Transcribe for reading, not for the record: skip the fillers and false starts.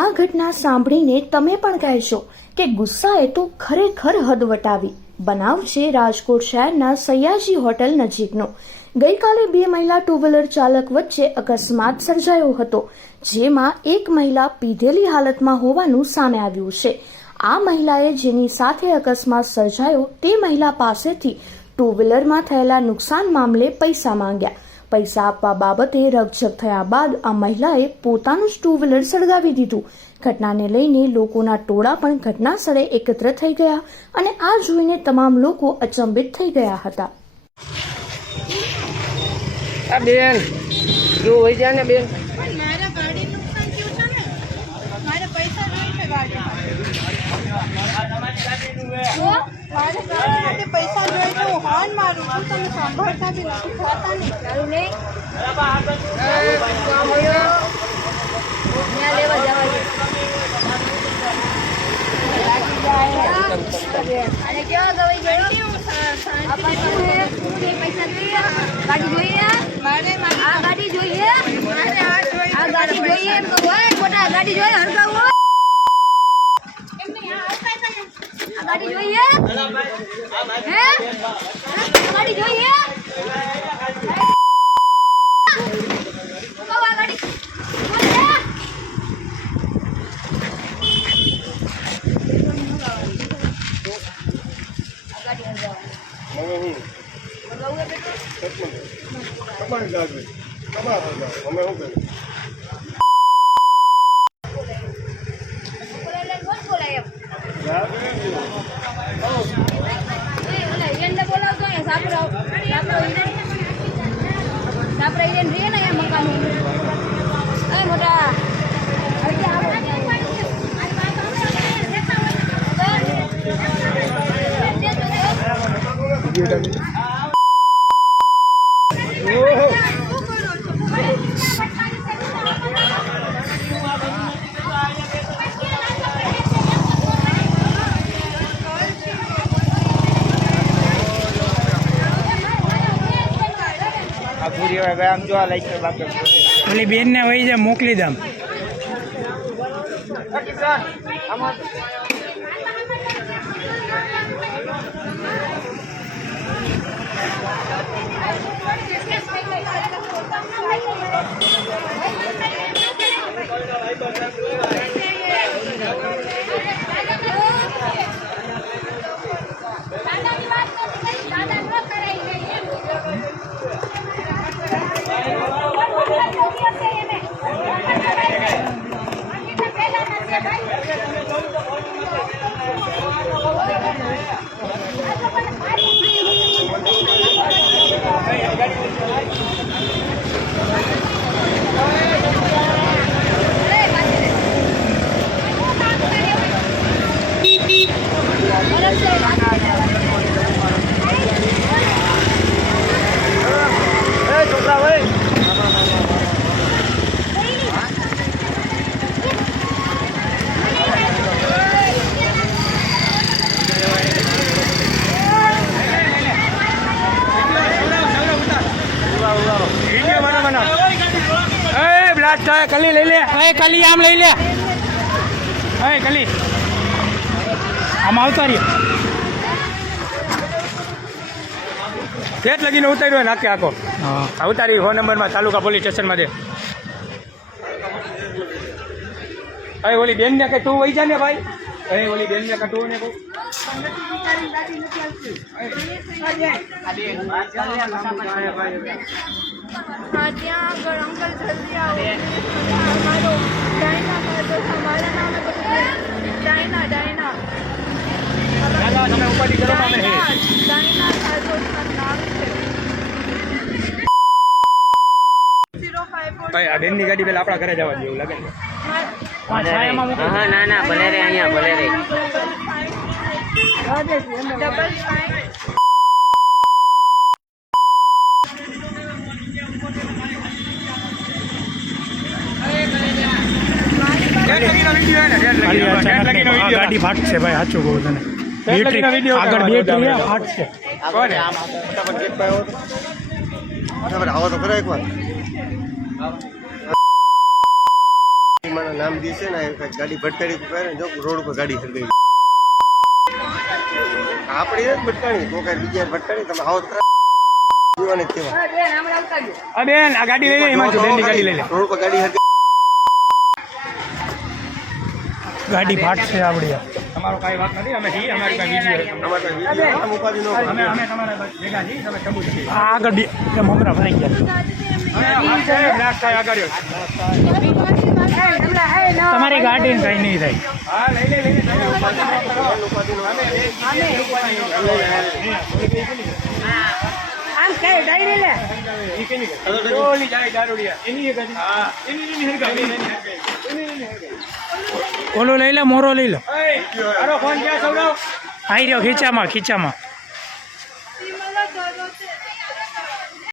આ ઘટના સાંભળીને તમે પણ કહેશો કે ગુસ્સાએ તો ખરેખર હદ વટાવી. બનાવ છે રાજકોટ શહેરના સયાજી હોટેલ નજીકનો. ગઈકાલે બે મહિલા ટુ વ્હીલર ચાલક વચ્ચે અકસ્માત સર્જાયો હતો, જેમાં એક મહિલા પીધેલી હાલતમાં હોવાનું સામે આવ્યું છે. આ મહિલાએ જેની સાથે અકસ્માત સર્જાયો તે મહિલા પાસેથી ટુ વ્હીલરમાં થયેલા નુકસાન મામલે પૈસા માંગ્યા. પૈસા આપવા બાબતે રકઝક થયા બાદ આ મહિલાએ પોતાનું જ ટુ વ્હીલર સળગાવી દીધું. ઘટનાને લઈને લોકોના ટોળા પણ ઘટના સ્થળે એકત્ર થઈ ગયા અને આ જોઈને તમામ લોકો અચંબિત થઈ ગયા હતા. આ બેન જો હોય જાય ને બેન, મારા ગાડી નુકસાન થયું છે ને, મારે પૈસા જોઈએ છે મારે ગાડી માટે પૈસા જોઈએ છે. હું હોર્ન મારું છું, તમે સાંભળતા બી નથી, ખાતા નહીં. તારું નહીં લેવા જવા અને કેવા ગવાઈ ગઈ પૈસા જોઈએ, ગાડી જોઈએ, મારે આ ગાડી જોઈએ, મારે આ ગાડી જોઈએ, એમ તો હોય મોટા ગાડી જોઈએ, હરગાવ હોય આ ગાડી જોઈએ, હે ગાડી જોઈએ, ઓલી બેન ને વહી જા મોકલી દમ. કલી લઈ લે, કલી આમ લઈ લે, કલી આમ આવતા રહ્યો. કેટ લગીને ઉતાર્યો નાખે આખો ઉતારી ફોન નંબરમાં તાલુકા પોલીસ સ્ટેશનમાં દે. હવે ઓલી બેન ને કે તું વહી જા ને ભાઈ, હવે ઓલી બેન ને કે તું ને કહું ત્યાં આગળ અંકલ જલ્દી આવો, અમારો ડાયના મારા નામે ડાયના ડાયના તમે ઉપાધિ કરો ડાયના નામ છે. આ બેનની ગાડી પેલા આપણા ઘરે જવા જેવું લાગે છે. હા ના ના ભલે રે, અહીંયા ભલે રે. ગાડી ફાટશે ભાઈ, સાચું કહું તને. આગળ બે ફાટશે. આવો તો ખરા એક વાર પ્રતિમાના નામ દે છે ને ગાડી ભટકાડી કરે જો રોડ ઉપર ગાડી હરગાઈ આપણી નથી ભટકાણી તો કઈ બીજા ભટકાણી તમે આવો જીવન જ કેવા બેન હમણાં ઉતારજો આ બેન આ ગાડી લઈ લે એમાં બેનની ગાડી લઈ લે રોડ ઉપર ગાડી હરગાઈ ગાડી ફાટશે આપણી તમારો કાંઈ વાત નથી અમે છીએ અમારી કાંઈ વિડીયો અમારે કઈ વિડીયો આમ ઉપાધિ ન અમે તમારા ભેગા છીએ તમે સબૂત છીએ આ આગળ મમરા ભરાઈ ગયા બ્લેક થાય આગળ તમારી ગાડીને કઈ નહીં થાય હા લઈ લે આમ કઈ ડાયરી લે ઓલી જાય દારૂડિયા એની હા એની હરગાઈ ઓલો લઈ લે મોરો લઈ લો અરે ફોન ક્યાં સૌરવ આવી રહ્યો ખીચામાં